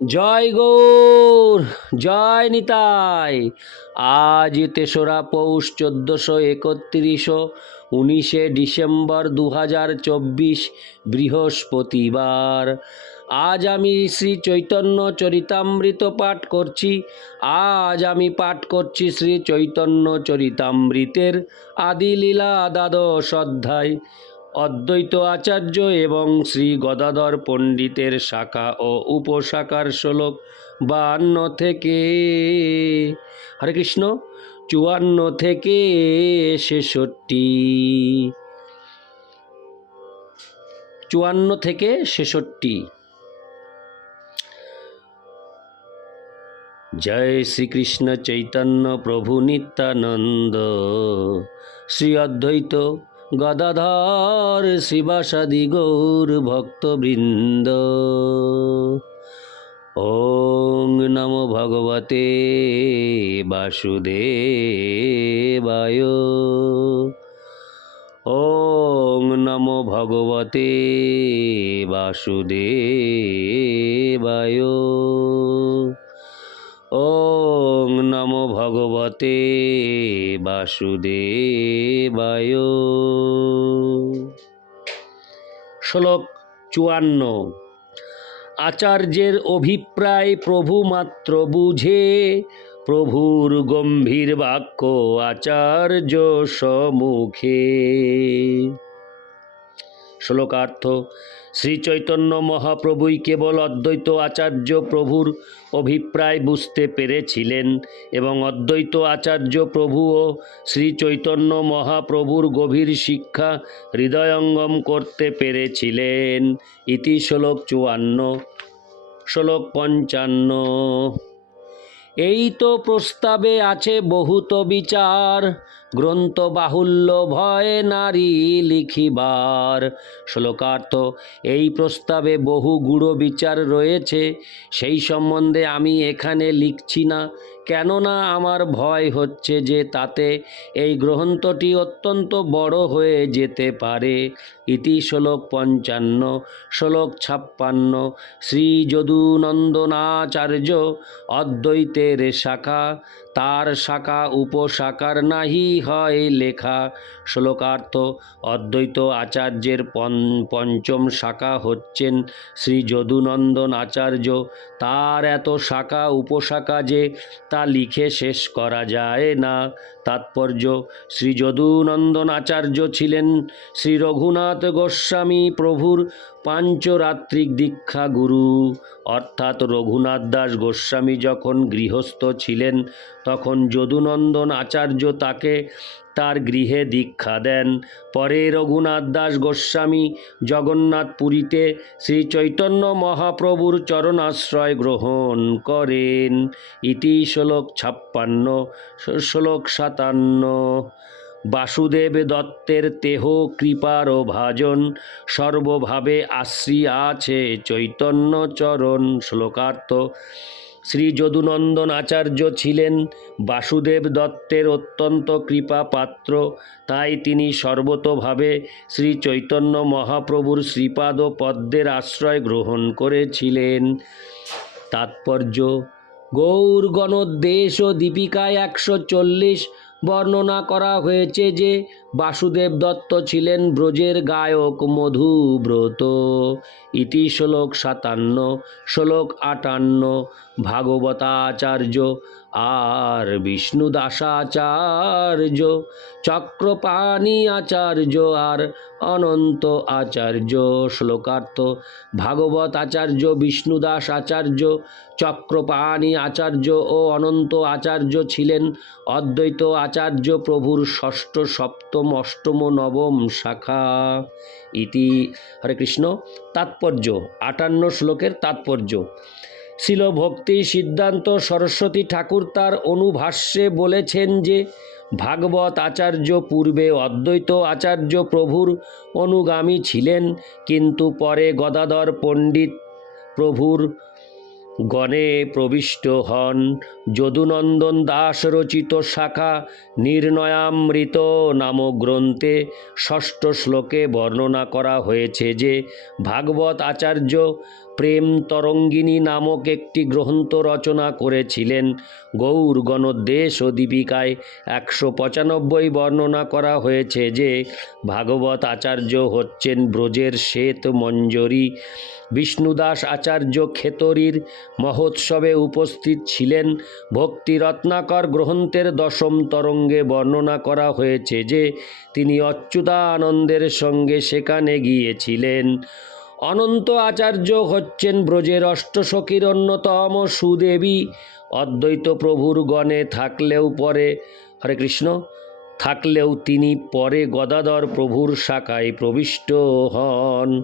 জয় গৌর, জয় নিতাই। আজ তেসরা পৌষ চোদ্দোশো একত্রিশ উনিশে ডিসেম্বর দু হাজার চব্বিশ বৃহস্পতিবার। আজ আমি শ্রী চৈতন্য চরিতামৃত পাঠ করছি। আজ আমি পাঠ করছি শ্রী চৈতন্য চরিতামৃতের আদিলীলা দ্বাদশ অধ্যায়। অদ্বৈত আচার্য এবং শ্রী গদাধর পণ্ডিতের শাখা ও উপশাখার শ্লোক বাহান্ন থেকে হরে কৃষ্ণ, চুয়ান্ন থেকে ছেষট্টি। চুয়ান্ন থেকে ছেষট্টি। জয় শ্রীকৃষ্ণ চৈতন্য প্রভু নিত্যানন্দ। শ্রী অদ্বৈত গদাধর শিবাসাদি গৌর ভক্তবৃন্দ। ওং নমো ভগবতে বাসুদেবায়। ওং নমো ভগবতে বাসুদেবায়। ওং নম ভগবতে বাসুদেবায়। শ্লোক চুয়ান্ন। আচার্যের অভিপ্রায় প্রভু মাত্র বুঝে প্রভুর গম্ভীর বাক্য আচার্য সম্মুখে শ্লোকার্থ শ্রী চৈতন্য মহাপ্রভুই কেবল অদ্বৈত আচার্য প্রভুর অভিপ্রায় বুঝতে পেরেছিলেন এবং অদ্বৈত আচার্য প্রভুও শ্রী চৈতন্য মহাপ্রভুর গভীর শিক্ষা হৃদয়ঙ্গম করতে পেরেছিলেন। ইতি শ্লোক চুয়ান্ন, শ্লোক পঞ্চান্ন। এই তো প্রস্তাবে আছে বহুত বিচার গ্রন্থ বাহুল্য ভয় নারী লিখিবার। শ্লোকার্থ, এই প্রস্তাবে বহু গূঢ় বিচার রয়েছে, সেই সম্বন্ধে আমি এখানে লিখছি না। কেননা আমার ভয় হচ্ছে যে তাতে এই গ্রন্থটি অত্যন্ত বড় হয়ে যেতে পারে। ইতি শ্লোক পঞ্চান্ন, শ্লোক ছাপ্পান্ন, শ্রী যদুনন্দনাচার্য অদ্বৈতের শাখা। তার শাখা উপশাখার নাহি হয় লেখা। শ্লোকার্থ অদ্বৈত আচার্যের পঞ্চম শাখা হচ্ছেন শ্রী যদুনন্দন আচার্য। তার এত শাখা, উপশাখা যে তা লিখে শেষ করা যায় না। তাৎপর্য। শ্রী যদুনন্দন আচার্য ছিলেন শ্রী রঘুনাথ গোস্বামী প্রভুর পাঞ্চরাত্রিক দীক্ষা গুরু। অর্থাৎ রঘুনাথ দাস গোস্বামী যখন গৃহস্থ ছিলেন, তখন যদুনন্দন আচার্য তাকে তার গৃহে দীক্ষা দেন। পরে রঘুনাথ দাস গোস্বামী জগন্নাথপুরীতে শ্রী চৈতন্য মহাপ্রভুর চরণাশ্রয় গ্রহণ করেন। ইতি শ্লোক ছাপ্পান্ন, শ্লোক সাতান্ন। বাসুদেব দত্তের দেহ কৃপার ভাজন, সর্বভাবে আশ্রী আছে চৈতন্য চরণ। শ্লোকার্থ শ্রী যদুনন্দন আচার্য ছিলেন বাসুদেব দত্তের অত্যন্ত কৃপা পাত্র তাই তিনি সর্বতোভাবে শ্রী চৈতন্য মহাপ্রভুর শ্রীপাদ পদ্মের আশ্রয় গ্রহণ করেছিলেন। তাৎপর্য গৌর গণদেশ ও দীপিকায় একশো চল্লিশ বর্ণনা করা হয়েছে যে বাসুদেব দত্ত ছিলেন ব্রজের গায়ক মধুব্রত। ইতি শ্লোক সাতান্ন, শ্লোক আটান্ন, ভাগবতাচার্য আর বিষ্ণুদাসাচার্য চক্রপাণী আচার্য আর অনন্ত আচার্য, শ্লোকার্থ ভাগবত আচার্য বিষ্ণুদাস আচার্য চক্রপাণী আচার্য ও অনন্ত আচার্য ছিলেন অদ্বৈত আচার্য প্রভুর ষষ্ঠ সপ্তম অষ্টম নবম শাখা। ইতি হরে কৃষ্ণ। তাৎপর্য, আটান্ন শ্লোকের তাৎপর্য। শিল ভক্তি সিদ্ধান্ত সরস্বতী ঠাকুর তার অনুভাষ্যে বলেছেন যে, ভাগবত আচার্য পূর্বে অদ্বৈত আচার্য প্রভুর অনুগামী ছিলেন, কিন্তু পরে গদাধর পণ্ডিত প্রভুর গণে প্রবিষ্ট হন। যদুনন্দন দাস রচিত শাখা নির্ণয়ামৃত নামক গ্রন্থে ষষ্ঠ শ্লোকে বর্ণনা করা হয়েছে যে ভাগবত আচার্য প্রেম তরঙ্গিনী নামক একটি গ্রন্থ রচনা করেছিলেন। গৌর গণদেশ ও দীপিকায় একশো পঁচানব্বই বর্ণনা করা হয়েছে যে, ভাগবত আচার্য হচ্ছেন ব্রজের শ্বেত মঞ্জরি। বিষ্ণুদাস আচার্য খেতরির মহোৎসবে উপস্থিত ছিলেন। ভক্তি রত্নাকর গ্রন্থের দশম তরঙ্গে বর্ণনা করা হয়েছে যে, তিনি অচ্যুতানন্দের সঙ্গে সেখানে গিয়েছিলেন। অনন্ত আচার্য হচ্ছেন ব্রজের অষ্টসখীর অন্যতম সুদেবী। অদ্বৈত প্রভুর গণে থাকলেও পরে, হরে কৃষ্ণ, থাকলেও তিনি পরে গদাধর প্রভুর শাখায় প্রবিষ্ট হন।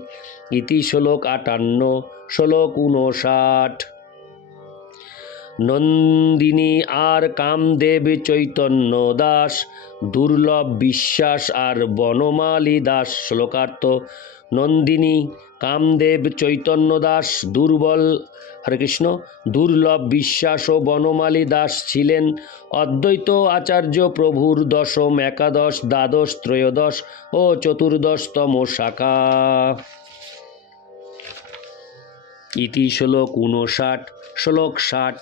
ইতি শ্লোক আটান্ন, শ্লোক উনষাট নন্দিনী আর কামদেব চৈতন্য দাস, দুর্লভ বিশ্বাস আর বনমালী দাস শ্লোকার্থ। নন্দিনী, কামদেব চৈতন্য দাস দুর্বল, হরে কৃষ্ণ, দুর্লভ বিশ্বাস ও বনমালী দাস ছিলেন। অদ্বৈত আচার্য প্রভুর দশম একাদশ, দ্বাদশ, ত্রয়োদশ ও চতুর্দশতম শাখা। ইতি শ্লোক উনষাট শ্লোক ষাট।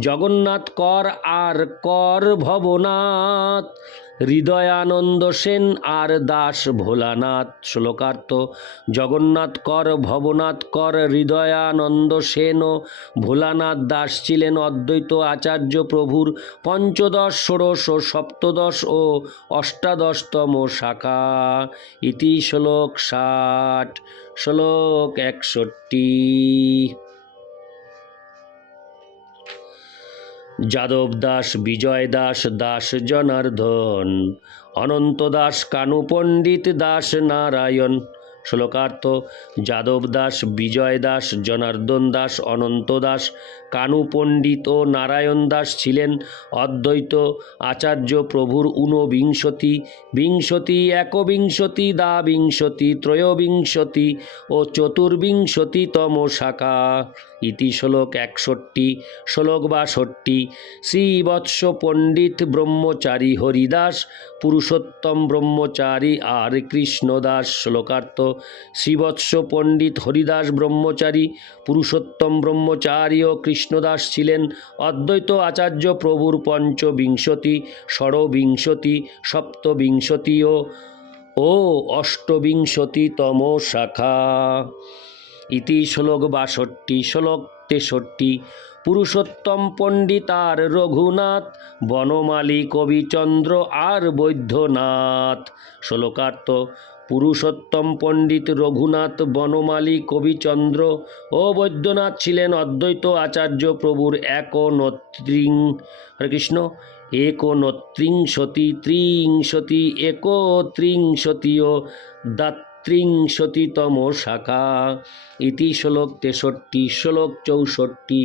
জগন্নাথ কর আর কর ভবনাথ। হৃদয়ানন্দ সেন আর দাস ভোলানাথ। শ্লোকার্থ, জগন্নাথ কর ভবনাথ কর হৃদয়ানন্দ সেন। ও ভোলানাথ দাস ছিলেন অদ্বৈত আচার্য প্রভুর পঞ্চদশ ষোড়শ ও সপ্তদশ ও অষ্টাদশতম শাখা। ইতি শ্লোক ষাট, শ্লোক একষট্টি। যাদব দাস বিজয় দাস দাস জনার্দন অনন্ত দাস কানু পণ্ডিত দাস নারায়ণ। শ্লোকার্থ, যাদব দাস, বিজয় দাস, জনার্দন দাস, অনন্ত দাস, কানু পণ্ডিত ও নারায়ণ দাস ছিলেন অদ্বৈত আচার্য প্রভুর ঊনবিংশতি বিংশতি। একবিংশতি দ্বাবিংশতি ত্রয়োবিংশতি ও চতুর্বিংশতিতম শাখা। ইতি শ্লোক একষট্টি, শ্লোক বাষট্টি। শ্রীবৎস পণ্ডিত ব্রহ্মচারী হরিদাস, পুরুষোত্তম ব্রহ্মচারী আর কৃষ্ণদাস। শ্লোকার্থ শ্রীবৎস পণ্ডিত হরিদাস ব্রহ্মচারী, পুরুষোত্তম ব্রহ্মচারী ও কৃষ্ণদাস ছিলেন অদ্বৈত আচার্য প্রভুর পঞ্চবিংশতি, ষড়বিংশতি, সপ্তবিংশতি ও ও অষ্টবিংশতিতম শাখা। ইতি শ্লোক বাষট্টি, শ্লোক তেষট্টি, পুরুষোত্তম পণ্ডিত আর রঘুনাথ, বনমালী কবিচন্দ্র আর বৈদ্যনাথ। শ্লোকার্থ পুরুষোত্তম পণ্ডিত রঘুনাথ বনমালী কবিচন্দ্র ও বৈদ্যনাথ ছিলেন অদ্বৈত আচার্য প্রভুর একনত্রিং, হরে কৃষ্ণ একনত্রিংশতি ত্রিংশতি ও দাত্রিংশতিতম শাখা। ইতি শ্লোক তেষট্টি, শ্লোক চৌষট্টি।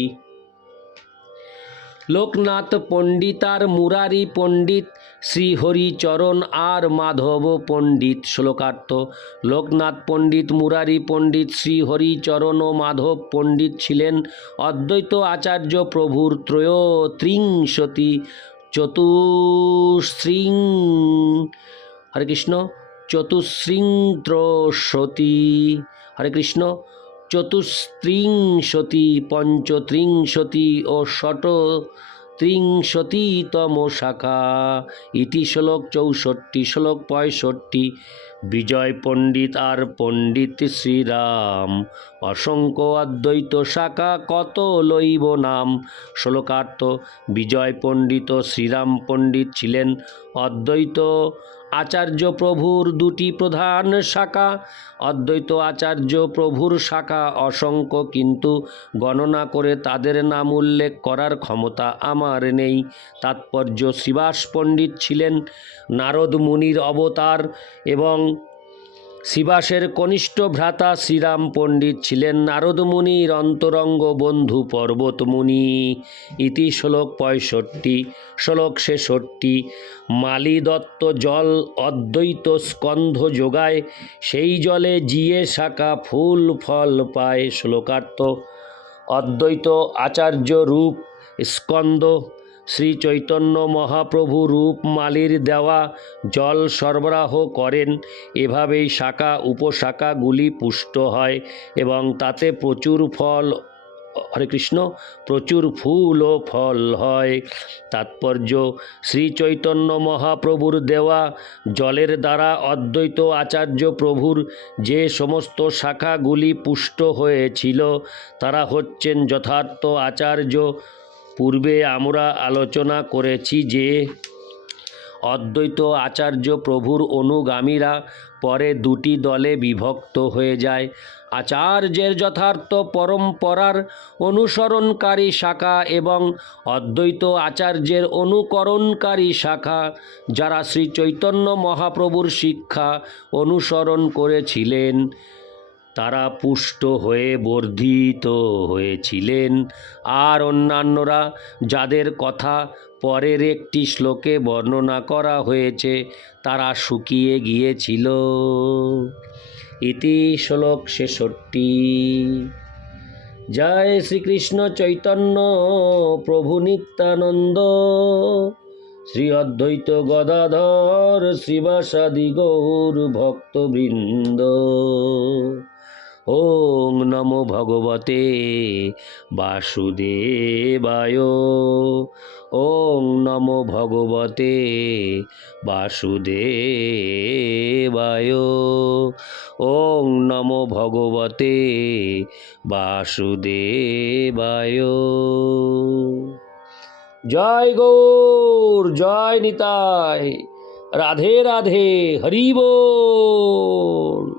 লোকনাথ পণ্ডিত আর মুরারি পণ্ডিত, শ্রীহরিচরণ আর মাধব পণ্ডিত শ্লোকার্থ। লোকনাথ পণ্ডিত, মুরারি পণ্ডিত, শ্রীহরিচরণ ও মাধব পণ্ডিত ছিলেন অদ্বৈত আচার্য প্রভুর ত্রয়োত্রিংশতি চতুশ্রীং। হরে কৃষ্ণ, চতুশ্রীংত্রশতি। হরে কৃষ্ণ চতুস্ত্রিংশতি পঞ্চত্রিংশতি ও ষট ত্রিংশতিতম শাখা। ইতি শ্লোক চৌষট্টি, শ্লোক পঁয়ষট্টি। বিজয় পণ্ডিত আর পণ্ডিত শ্রীরাম, অসংখ্য অদ্বৈত শাখা কত লইব নাম? শ্লোকার্থ, বিজয় পণ্ডিত শ্রীরাম পণ্ডিত ছিলেন অদ্বৈত আচার্য প্রভুর দুটি প্রধান শাখা, অদ্বৈত আচার্য প্রভুর শাখা অসংখ্য, কিন্তু গণনা করে তাদের নাম উল্লেখ করার ক্ষমতা আমার নেই। তাৎপর্য শ্রীবাস পণ্ডিত ছিলেন, নারদ মুনির অবতার এবং শিবাসের কনিষ্ঠ ভ্রাতা শ্রীরাম পণ্ডিত ছিলেন নারদ মুনির অন্তরঙ্গ বন্ধু পর্বত মুনি ইতি শ্লোক পঁয়ষট্টি, শ্লোক ছেষট্টি। মালি দত্ত জল অদ্বৈত স্কন্ধ যোগায়, সেই জলে জিয়ে শাখা ফুল ফল পায় শ্লোকার্থ। অদ্বৈত আচার্য রূপ স্কন্দ শ্রী চৈতন্য মহাপ্রভু রূপমালির দেওয়া জল সরবরাহ করেন। এভাবেই শাখা উপশাখাগুলি পুষ্ট হয় এবং তাতে প্রচুর ফল, হরে কৃষ্ণ, প্রচুর ফুল ও ফল হয়। তাৎপর্য শ্রী চৈতন্য মহাপ্রভুর দেওয়া জলের দ্বারা অদ্বৈত আচার্য প্রভুর যে সমস্ত শাখাগুলি পুষ্ট হয়েছিল, তারা হচ্ছেন যথার্থ আচার্য পূর্বে আমরা আলোচনা করেছি যে অদ্বৈত আচার্য প্রভুর অনুগামীরা পরে দুটি দলে বিভক্ত হয়ে যায়। আচার্যের যথার্থ পরম্পরার অনুসরণকারী শাখা এবং অদ্বৈত আচার্যের অনুকরণকারী শাখা যারা শ্রী চৈতন্য মহাপ্রভুর শিক্ষা অনুসরণ করেছিলেন। তারা পুষ্ট হয়ে বর্ধিত হয়েছিলেন। আর অন্যান্যরা, যাদের কথা পরের একটি শ্লোকে বর্ণনা করা হয়েছে, তারা শুকিয়ে গিয়েছিল। ইতি শ্লোক ছেষট্টি। জয় শ্রীকৃষ্ণ চৈতন্য প্রভু নিত্যানন্দ। শ্রী অদ্বৈত গদাধর শ্রীবাসাদি গৌর ভক্তবৃন্দ। ওম নমো ভগবতে বাসুদেবায়। ওম নমো ভগবতে বাসুদেবায়। ওম নমো ভগবতে বাসুদেবায়। জয় গৌর, জয় নিতাই। রাধে রাধে, হরি বল।